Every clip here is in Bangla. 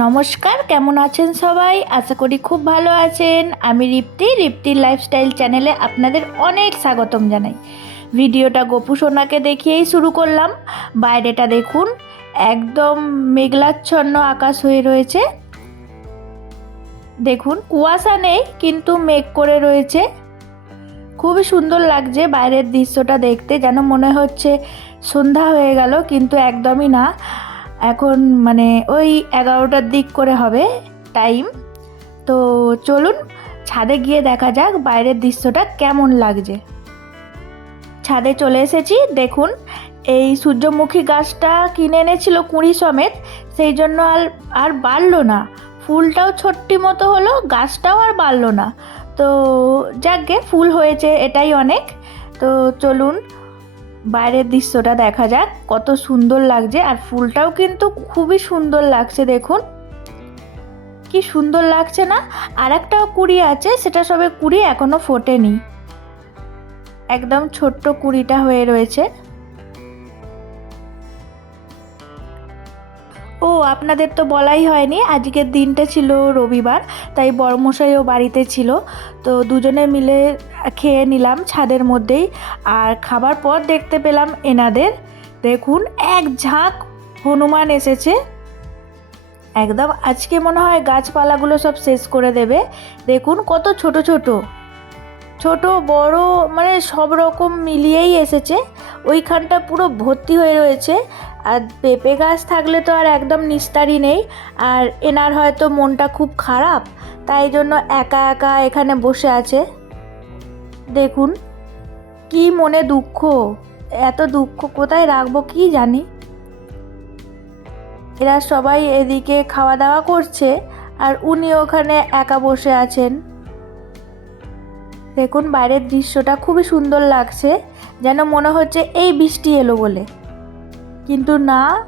নমস্কার, কেমন আছেন সবাই? আশা করি খুব ভালো আছেন। আমি রিপ্তি রিপ্তির লাইফস্টাইল চ্যানেলে আপনাদের অনেক স্বাগতম জানাই। ভিডিওটা গোপু সোনাকে দেখিয়েই শুরু করলাম। বাইরেটা দেখুন, একদম মেঘলাচ্ছন্ন আকাশ হয়ে রয়েছে। দেখুন, কুয়াশা নেই, কিন্তু মেঘ করে রয়েছে। খুবই সুন্দর লাগছে বাইরের দৃশ্যটা দেখতে, যেন মনে হচ্ছে সন্ধ্যা হয়ে গেল, কিন্তু একদমই না। এখন মানে ওই এগারোটার দিক করে হবে টাইম তো চলুন, ছাদে গিয়ে দেখা যাক বাইরের দৃশ্যটা কেমন লাগছে। ছাদে চলে এসেছি, দেখুন, এই সূর্যমুখী গাছটা কিনে এনেছিল কুঁড়ি সমেত, সেই জন্য আর আর বাড়লো না। ফুলটাও ছোট্টি মতো হলো, গাছটাও আর বাড়লো না। তো যাকগে ফুল হয়েছে, এটাই অনেক। তো চলুন বাইরের দৃশ্যটা দেখা যাক, কত সুন্দর লাগছে আর ফুলটাও কিন্তু খুবই সুন্দর লাগছে দেখুন। কি সুন্দর লাগছে না? আর একটাও কুড়ি আছে, সেটা সবে কুড়ি এখনও ফোটেনি। একদম ছোট্ট কুড়িটা হয়ে রয়েছে। ও, আপনাদের তো বলাই হয়নি। আজকের দিনটা ছিল রবিবার, তাই বড়মশাইও বাড়িতে ছিল। তো দুজনে মিলে খেয়ে নিলাম ছাদের মধ্যেই। আর খাবার পর দেখতে পেলাম এনাদের। দেখুন, এক ঝাঁক হনুমান এসেছে। একদম, আজকে মনে হয় গাছপালাগুলো সব শেষ করে দেবে। দেখুন, কত ছোট ছোট। ছোট, বড় মানে সব রকম মিলিয়েই এসেছে। ওইখানটা পুরো ভর্তি হয়ে রয়েছে। আর পেঁপে গাছ থাকলে তো আর একদম নিস্তারি নেই, আর এনার হয়তো মনটা খুব খারাপ, তাই জন্য একা একা এখানে বসে আছে। দেখুন, কি মনে দুঃখ, এত দুঃখ কোথায় রাখব কি জানি। এরা সবাই এদিকে খাওয়া দাওয়া করছে, আর উনি ওখানে একা বসে আছেন। দেখুন, বাইরের দৃশ্যটা খুবই সুন্দর লাগছে, যেন মনে হচ্ছে এই বৃষ্টি এলো বলে। কিন্তু না,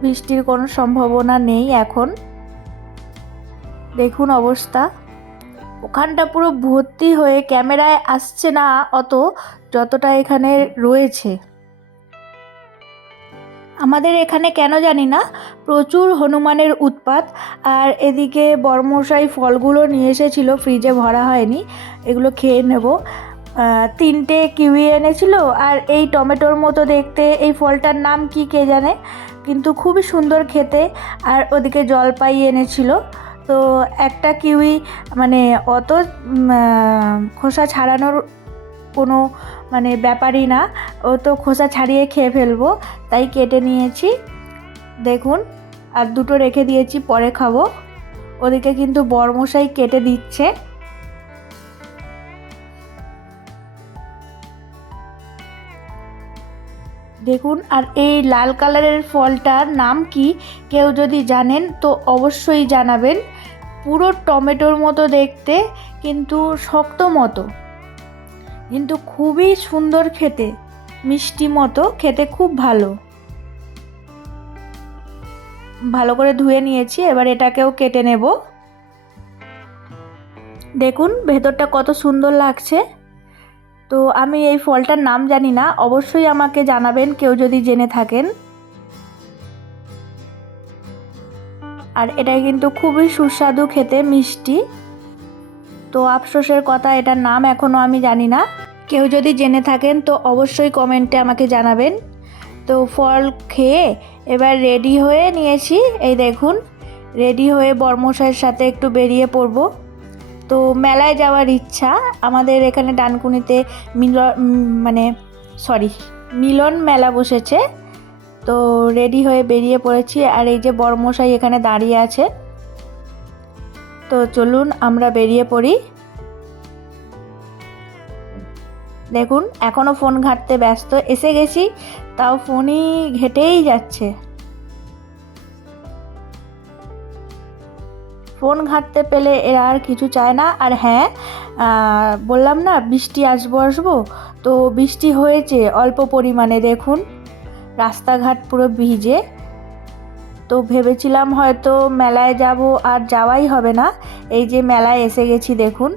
বৃষ্টির কোনো সম্ভাবনা নেই এখন। দেখুন অবস্থা। ওখানটা পুরো ভর্তি হয়ে ক্যামেরায় আসছে না অত, যতটা এখানে রয়েছে। আমাদের এখানে কেন জানি না, প্রচুর হনুমানের উৎপাত। আর এদিকে বর্মশাই ফলগুলো নিয়ে এসেছিল ফ্রিজে ভরা হয়নি। এগুলো খেয়ে নেব। তিনটে কিউই এনেছিল আর এই টমেটোর মতো দেখতে এই ফলটার নাম কি কে জানে, কিন্তু খুবই সুন্দর খেতে আর ওদিকে জলপাই এনেছিল। তো একটা কিউই মানে অত খোসা ছাড়ানোর কোনো মানে ব্যাপারই না, ও তো খোসা ছাড়িয়ে খেয়ে ফেলব, তাই কেটে নিয়েছি। দেখুন, আর দুটো রেখে দিয়েছি, পরে খাব। ওদিকে কিন্তু বরমশাই কেটে দিচ্ছে। দেখুন, আর এই লাল কালারের ফলটার নাম কি? কেউ যদি জানেন তো অবশ্যই জানাবেন। পুরো টমেটোর মতো দেখতে, কিন্তু শক্ত মতো। কিন্তু খুবই সুন্দর খেতে, মিষ্টি মতো, খেতে খুব ভালো। ভালো করে ধুয়ে নিয়েছি, এবার এটাকেও কেটে নেব। দেখুন, ভেতরটা কত সুন্দর লাগছে। তো আমি এই ফলটার নাম জানি না। অবশ্যই আমাকে জানাবেন, কেউ যদি জেনে থাকেন। আর এটা কিন্তু খুবই সুস্বাদু খেতে, মিষ্টি। তো আফসোসের কথা, এটার নাম এখনও আমি জানি না। কেউ যদি জেনে থাকেন, তো অবশ্যই কমেন্টে আমাকে জানাবেন। তো ফল খেয়ে এবার রেডি হয়ে নিয়েছি। এই দেখুন, রেডি হয়ে বর্মশাইয়ের সাথে একটু বেরিয়ে পড়ব। তো মেলায় যাওয়ার ইচ্ছা। আমাদের এখানে ডানকুনিতে মিল মানে সরি মিলন মেলা বসেছে। তো রেডি হয়ে বেরিয়ে পড়েছি আর এই যে বর্মশাই এখানে দাঁড়িয়ে আছে। তো চলুন আমরা বেরিয়ে পড়ি। দেখুন এখনও ফোন ঘাঁটতে ব্যস্ত। এসে গেছি, তাও ফোনই ঘেটেই যাচ্ছে। ফোন ঘাঁটতে পেলে এরা আর কিছু চায় না। আর হ্যাঁ বললাম না, বৃষ্টি আসব আসব? তো বৃষ্টি হয়েছে, অল্প পরিমাণে দেখুন। রাস্তাঘাট পুরো ভিজে। তো ভেবেছিলাম হয়তো মেলায় যাব, আর যাওয়াই হবে না। এই যে মেলায় এসে গেছি, দেখুন।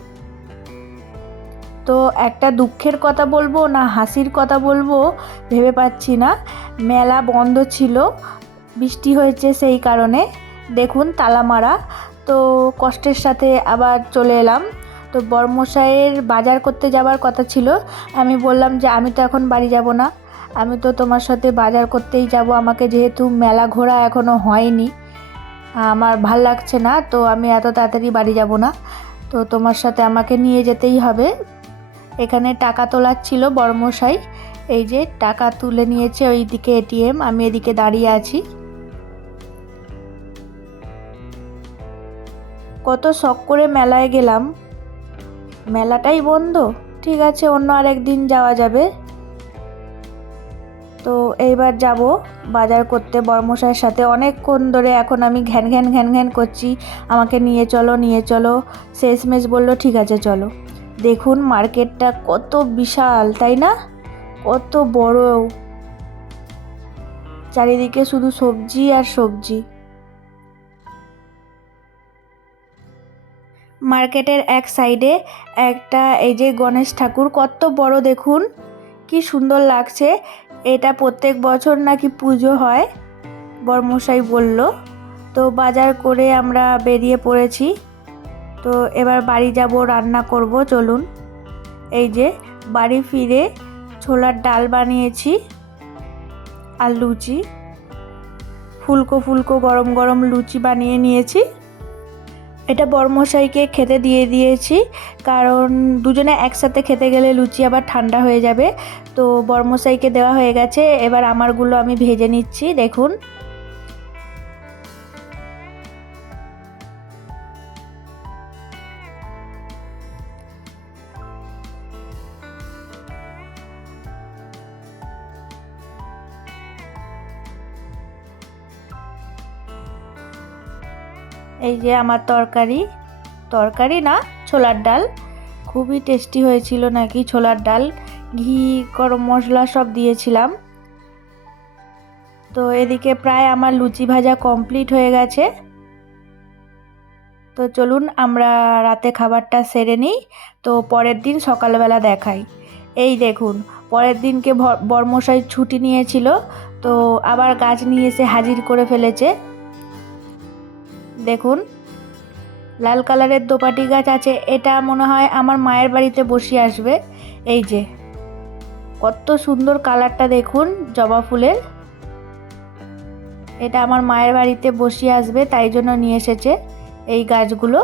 তো একটা দুঃখের কথা বলব, না হাসির কথা বলব, ভেবে পাচ্ছি না। মেলা বন্ধ ছিল, বৃষ্টি হয়েছে সেই কারণে। দেখুন, তালা মারা। তো কষ্টের সাথে আবার চলে এলাম। তো বর্মশাইয়ের বাজার করতে যাওয়ার কথা ছিল। আমি বললাম যে আমি তো এখন বাড়ি যাব না। আমি তো তোমার সাথে বাজার করতেই যাব। আমাকে যেহেতু মেলা ঘোরা এখনও হয়নি, আমার ভালো লাগছে না, তো আমি এত তাড়াতাড়ি বাড়ি যাব না। তো তোমার সাথে আমাকে নিয়ে যেতেই হবে। এখানে টাকা তোলার ছিল বর্মশাই। এই যে টাকা তুলে নিয়েছে ওইদিকে এটিএম আমি এদিকে দাঁড়িয়ে আছি। কত শখ করে মেলায় গেলাম। মেলাটাই বন্ধ, ঠিক আছে, অন্য আরেক দিন যাওয়া যাবে। তো এইবার যাব বাজার করতে, বর্মশাইয়ের সাথে অনেকক্ষণ ধরে এখন আমি ঘ্যান ঘ্যান ঘ্যান ঘ্যান করছি। আমাকে নিয়ে চলো নিয়ে চলো। শেষমেশ বলল, ঠিক আছে, চলো। দেখুন মার্কেটটা কত বিশাল, তাই না? কত বড়। চারিদিকে শুধু সবজি আর সবজি। মার্কেটের এক সাইডে একটা, এই যে গণেশ ঠাকুর, কত বড় দেখুন, কি সুন্দর লাগছে। এটা প্রত্যেক বছর নাকি পুজো হয়, বর্মশাই বলল। তো বাজার করে আমরা বেরিয়ে পড়েছি। তো এবার বাড়ি যাব, রান্না করব, চলুন। এই যে বাড়ি ফিরে ছোলার ডাল বানিয়েছি আর লুচি। ফুলকো ফুলকো, গরম গরম লুচি বানিয়ে নিয়েছি। এটা বর্মশাইকে খেতে দিয়ে দিয়েছি, কারণ দুজনে একসাথে খেতে গেলে লুচি আবার ঠান্ডা হয়ে যাবে। তো বর্মশাইকে দেওয়া হয়ে গেছে, এবার আমারগুলো আমি ভেজে নিচ্ছি, দেখুন। এই যে আমার তরকারি। তরকারি না, ছোলার ডাল। খুবই টেস্টি হয়েছিল নাকি ছোলার ডাল। ঘি, গরম মশলা সব দিয়েছিলাম। তো এদিকে প্রায় আমার লুচি ভাজা কমপ্লিট হয়ে গেছে। তো চলুন আমরা রাতে খাবারটা সেরে নিই। তো পরের দিন সকালবেলা দেখাই। এই দেখুন, পরের দিনকে বর্মশাই ছুটি নিয়েছিল। তো আবার গাছ নিয়ে এসে হাজির করে ফেলেছে। দেখুন। লাল কালারের দোপাটি গাছ আছে, এটা মনে হয় আমার মায়ের বাড়িতে বসিয়ে আসবে। এই যে, কত সুন্দর কালারটা দেখুন, জবা ফুলের। এটা আমার মায়ের বাড়িতে বসিয়ে আসবে, তাই জন্য নিয়ে এসেছে এই গাছগুলো।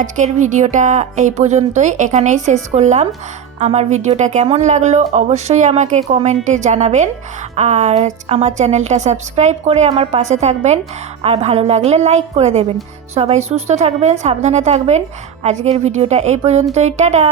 আজকের ভিডিওটা এই পর্যন্তই, এখানেই শেষ করলাম। আমার ভিডিওটা কেমন লাগল অবশ্যই আমাকে কমেন্টে জানাবেন আর আমার চ্যানেলটা সাবস্ক্রাইব করে আমার পাশে থাকবেন আর ভালো লাগলে লাইক করে দেবেন। সবাই সুস্থ থাকবেন, সাবধানে থাকবেন। আজকের ভিডিওটা এই পর্যন্তই। টাটা!